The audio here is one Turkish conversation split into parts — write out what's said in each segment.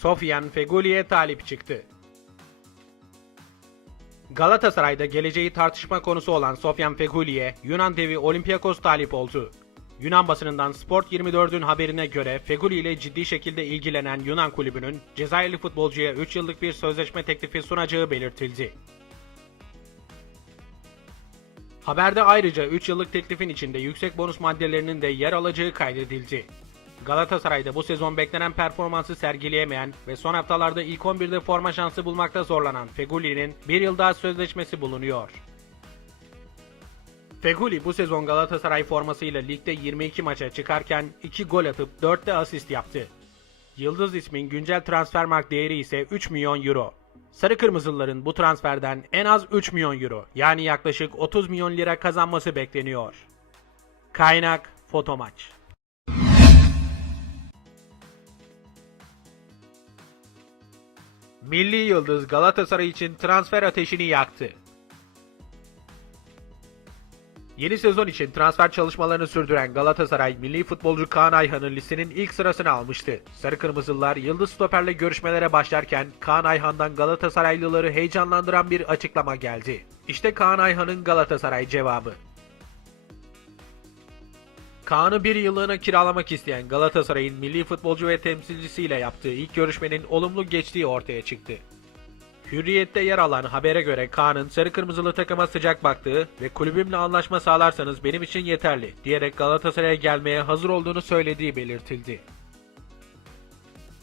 Sofyan Feguli'ye talip çıktı. Galatasaray'da geleceği tartışma konusu olan Sofyan Feguli'ye Yunan devi Olympiakos talip oldu. Yunan basınından Sport 24'ün haberine göre Feguli ile ciddi şekilde ilgilenen Yunan kulübünün Cezayirli futbolcuya 3 yıllık bir sözleşme teklifi sunacağı belirtildi. Haberde ayrıca 3 yıllık teklifin içinde yüksek bonus maddelerinin de yer alacağı kaydedildi. Galatasaray'da bu sezon beklenen performansı sergileyemeyen ve son haftalarda ilk 11'de forma şansı bulmakta zorlanan Feguli'nin bir yıl daha sözleşmesi bulunuyor. Feguli bu sezon Galatasaray formasıyla ligde 22 maça çıkarken 2 gol atıp 4 de asist yaptı. Yıldız ismin güncel transfermarkt değeri ise 3 milyon euro. Sarı Kırmızılıların bu transferden en az 3 milyon euro yani yaklaşık 30 milyon lira kazanması bekleniyor. Kaynak Fotomaç Milli Yıldız Galatasaray için transfer ateşini yaktı. Yeni sezon için transfer çalışmalarını sürdüren Galatasaray, milli futbolcu Kaan Ayhan'ın listenin ilk sırasını almıştı. Sarı Kırmızılılar Yıldız Stoper'le görüşmelere başlarken Kaan Ayhan'dan Galatasaraylıları heyecanlandıran bir açıklama geldi. İşte Kaan Ayhan'ın Galatasaray cevabı. Kaan'ı bir yıllığına kiralamak isteyen Galatasaray'ın milli futbolcu ve temsilcisiyle yaptığı ilk görüşmenin olumlu geçtiği ortaya çıktı. Hürriyet'te yer alan habere göre Kaan'ın sarı kırmızılı takıma sıcak baktığı ve kulübümle anlaşma sağlarsanız benim için yeterli diyerek Galatasaray'a gelmeye hazır olduğunu söylediği belirtildi.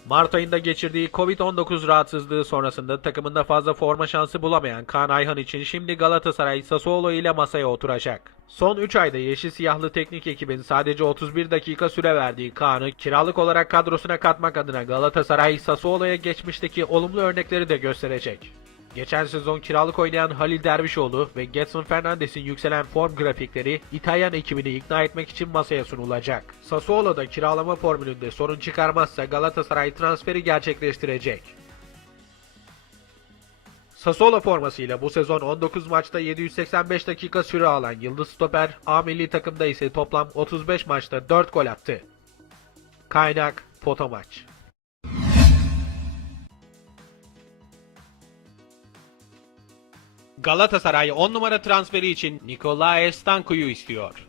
Mart ayında geçirdiği Covid-19 rahatsızlığı sonrasında takımında fazla forma şansı bulamayan Kaan Ayhan için şimdi Galatasaray Sassuolo ile masaya oturacak. Son 3 ayda yeşil siyahlı teknik ekibin sadece 31 dakika süre verdiği Kaan'ı kiralık olarak kadrosuna katmak adına Galatasaray Sassuolo'ya geçmişteki olumlu örnekleri de gösterecek. Geçen sezon kiralık oynayan Halil Dervişoğlu ve Getson Fernandes'in yükselen form grafikleri İtalyan ekibini ikna etmek için masaya sunulacak. Sassuolo'da kiralama formülünde sorun çıkarmazsa Galatasaray transferi gerçekleştirecek. Sassuolo formasıyla bu sezon 19 maçta 785 dakika süre alan Yıldız Stoper, A milli takımda ise toplam 35 maçta 4 gol attı. Kaynak Fotomaç Galatasaray 10 numara transferi için Nicolae Stanku'yu istiyor.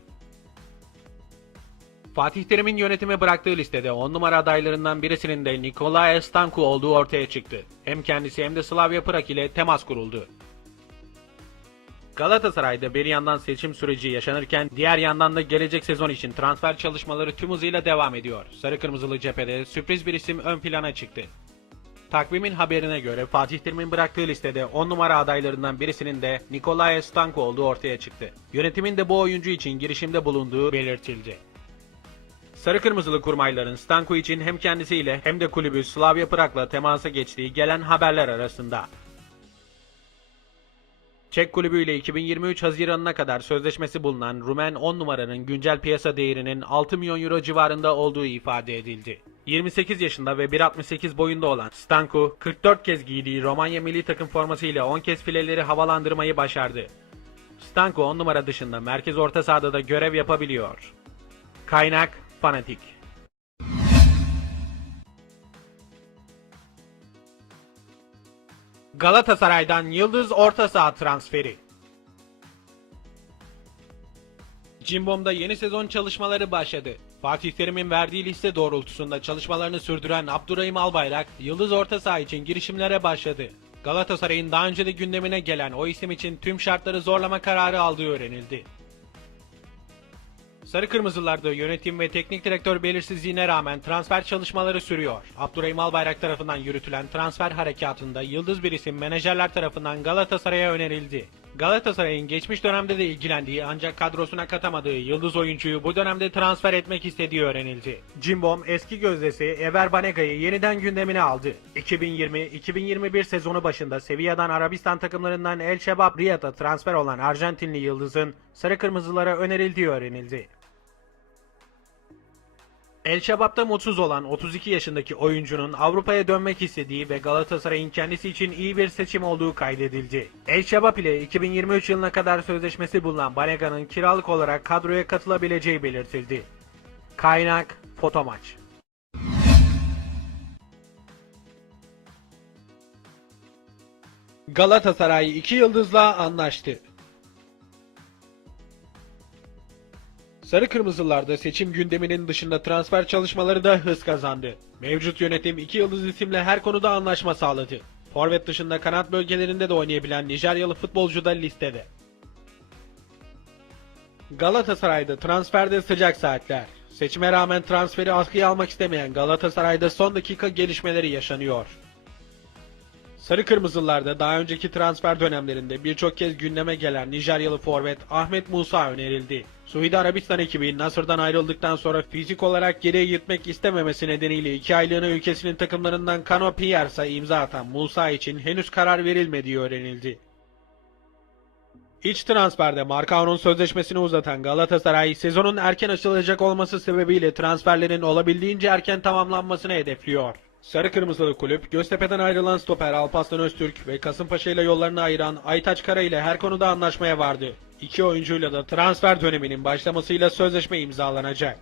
Fatih Terim'in yönetime bıraktığı listede 10 numara adaylarından birisinin de Nicolae Stanku olduğu ortaya çıktı. Hem kendisi hem de Slavia Prag ile temas kuruldu. Galatasaray'da bir yandan seçim süreci yaşanırken diğer yandan da gelecek sezon için transfer çalışmaları tüm hızıyla devam ediyor. Sarı Kırmızılı cephede sürpriz bir isim ön plana çıktı. Takvimin haberine göre Fatih Terim'in bıraktığı listede 10 numara adaylarından birisinin de Nicolae Stanko olduğu ortaya çıktı. Yönetimin de bu oyuncu için girişimde bulunduğu belirtildi. Sarı Kırmızılı kurmayların Stanko için hem kendisiyle hem de kulübü Slavia Prag'la temasa geçtiği gelen haberler arasında. Çek kulübüyle 2023 Haziran'ına kadar sözleşmesi bulunan Rumen 10 numaranın güncel piyasa değerinin 6 milyon euro civarında olduğu ifade edildi. 28 yaşında ve 1.68 boyunda olan Stanku, 44 kez giydiği Romanya milli takım formasıyla 10 kez fileleri havalandırmayı başardı. Stanku 10 numara dışında merkez orta sahada da görev yapabiliyor. Kaynak Fanatik Galatasaray'dan Yıldız orta saha transferi. Cimbom'da yeni sezon çalışmaları başladı. Fatih Terim'in verdiği liste doğrultusunda çalışmalarını sürdüren Abdurrahim Albayrak, Yıldız orta saha için girişimlere başladı. Galatasaray'ın daha önce de gündemine gelen o isim için tüm şartları zorlama kararı aldığı öğrenildi. Sarı Kırmızılarda yönetim ve teknik direktör belirsizliğine rağmen transfer çalışmaları sürüyor. Abdurrahim Albayrak tarafından yürütülen transfer harekatında yıldız bir isim menajerler tarafından Galatasaray'a önerildi. Galatasaray'ın geçmiş dönemde de ilgilendiği ancak kadrosuna katamadığı yıldız oyuncuyu bu dönemde transfer etmek istediği öğrenildi. Cimbom eski gözdesi Ever Banega'yı yeniden gündemine aldı. 2020-2021 sezonu başında Sevilla'dan Arabistan takımlarından El Şebab Riyad'a transfer olan Arjantinli yıldızın Sarı Kırmızılara önerildiği öğrenildi. El Şebap'tan mutsuz olan 32 yaşındaki oyuncunun Avrupa'ya dönmek istediği ve Galatasaray'ın kendisi için iyi bir seçim olduğu kaydedildi. El Şebap ile 2023 yılına kadar sözleşmesi bulunan Banega'nın kiralık olarak kadroya katılabileceği belirtildi. Kaynak Fotomaç Galatasaray 2 yıldızla anlaştı. Sarı Kırmızılarda seçim gündeminin dışında transfer çalışmaları da hız kazandı. Mevcut yönetim 2 yıldız isimle her konuda anlaşma sağladı. Forvet dışında kanat bölgelerinde de oynayabilen Nijeryalı futbolcu da listede. Galatasaray'da transferde sıcak saatler. Seçime rağmen transferi askıya almak istemeyen Galatasaray'da son dakika gelişmeleri yaşanıyor. Sarı Kırmızılarda daha önceki transfer dönemlerinde birçok kez gündeme gelen Nijeryalı forvet Ahmet Musa önerildi. Suudi Arabistan ekibi Nasır'dan ayrıldıktan sonra fizik olarak geriye gitmek istememesi nedeniyle 2 aylığına ülkesinin takımlarından Kano Pierce'a imza atan Musa için henüz karar verilmediği öğrenildi. İç transferde Marcao'nun sözleşmesini uzatan Galatasaray, sezonun erken açılacak olması sebebiyle transferlerin olabildiğince erken tamamlanmasını hedefliyor. Sarı Kırmızılı kulüp, Göztepe'den ayrılan stoper Alparslan Öztürk ve Kasımpaşa ile yollarını ayıran Aytaç Kara ile her konuda anlaşmaya vardı. İki oyuncuyla da transfer döneminin başlamasıyla sözleşme imzalanacak.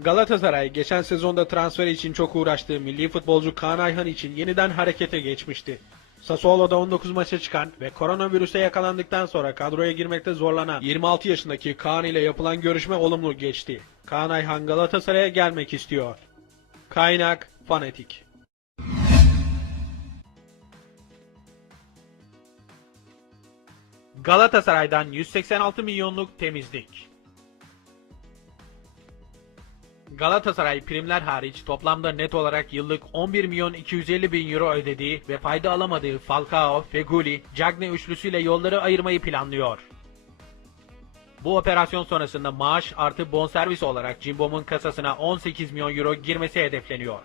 Galatasaray geçen sezonda transfer için çok uğraştığı milli futbolcu Kaan Ayhan için yeniden harekete geçmişti. Sassuolo'da 19 maça çıkan ve koronavirüse yakalandıktan sonra kadroya girmekte zorlanan 26 yaşındaki Kaan ile yapılan görüşme olumlu geçti. Kaan Ayhan Galatasaray'a gelmek istiyor. Kaynak Fanatik Galatasaray'dan 186 milyonluk temizlik. Galatasaray primler hariç toplamda net olarak yıllık 11 milyon 250 bin euro ödediği ve fayda alamadığı Falcao, Feguli, Cagne üçlüsüyle yolları ayırmayı planlıyor. Bu operasyon sonrasında maaş artı bonservis olarak Cimbom'un kasasına 18 milyon euro girmesi hedefleniyor.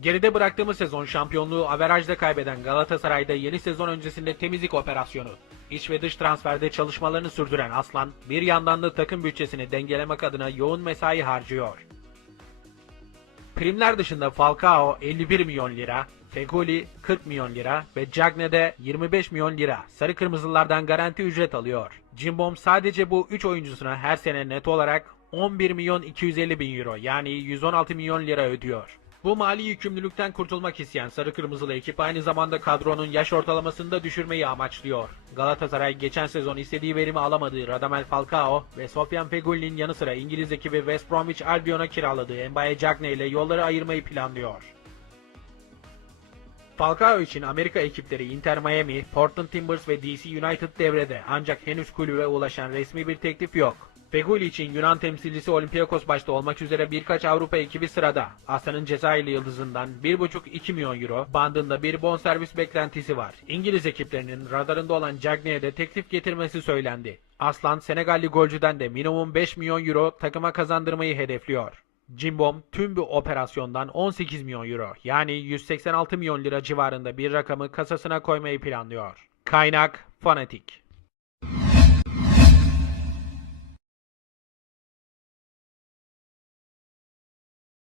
Geride bıraktığımız sezon şampiyonluğu averajda kaybeden Galatasaray'da yeni sezon öncesinde temizlik operasyonu. İç ve dış transferde çalışmalarını sürdüren Aslan, bir yandan da takım bütçesini dengelemek adına yoğun mesai harcıyor. Primler dışında Falcao 51 milyon lira, Fegoli 40 milyon lira ve Cagne de 25 milyon lira sarı kırmızılardan garanti ücret alıyor. Cimbom sadece bu 3 oyuncusuna her sene net olarak 11 milyon 250 bin euro yani 116 milyon lira ödüyor. Bu mali yükümlülükten kurtulmak isteyen sarı kırmızılı ekip aynı zamanda kadronun yaş ortalamasını da düşürmeyi amaçlıyor. Galatasaray geçen sezon istediği verimi alamadığı Radamel Falcao ve Sofyan Fegoli'nin yanı sıra İngiliz ekibi West Bromwich Albion'a kiraladığı Mbaye Cagne ile yolları ayırmayı planlıyor. Falcao için Amerika ekipleri Inter Miami, Portland Timbers ve DC United devrede ancak henüz kulübe ulaşan resmi bir teklif yok. Feguli için Yunan temsilcisi Olympiakos başta olmak üzere birkaç Avrupa ekibi sırada. Aslan'ın Cezayirli yıldızından 1,5-2 milyon euro bandında bir bonservis beklentisi var. İngiliz ekiplerinin radarında olan Cagne'ye de teklif getirmesi söylendi. Aslan Senegalli golcüden de minimum 5 milyon euro takıma kazandırmayı hedefliyor. Cimbom tüm bu operasyondan 18 milyon euro yani 186 milyon lira civarında bir rakamı kasasına koymayı planlıyor. Kaynak Fanatik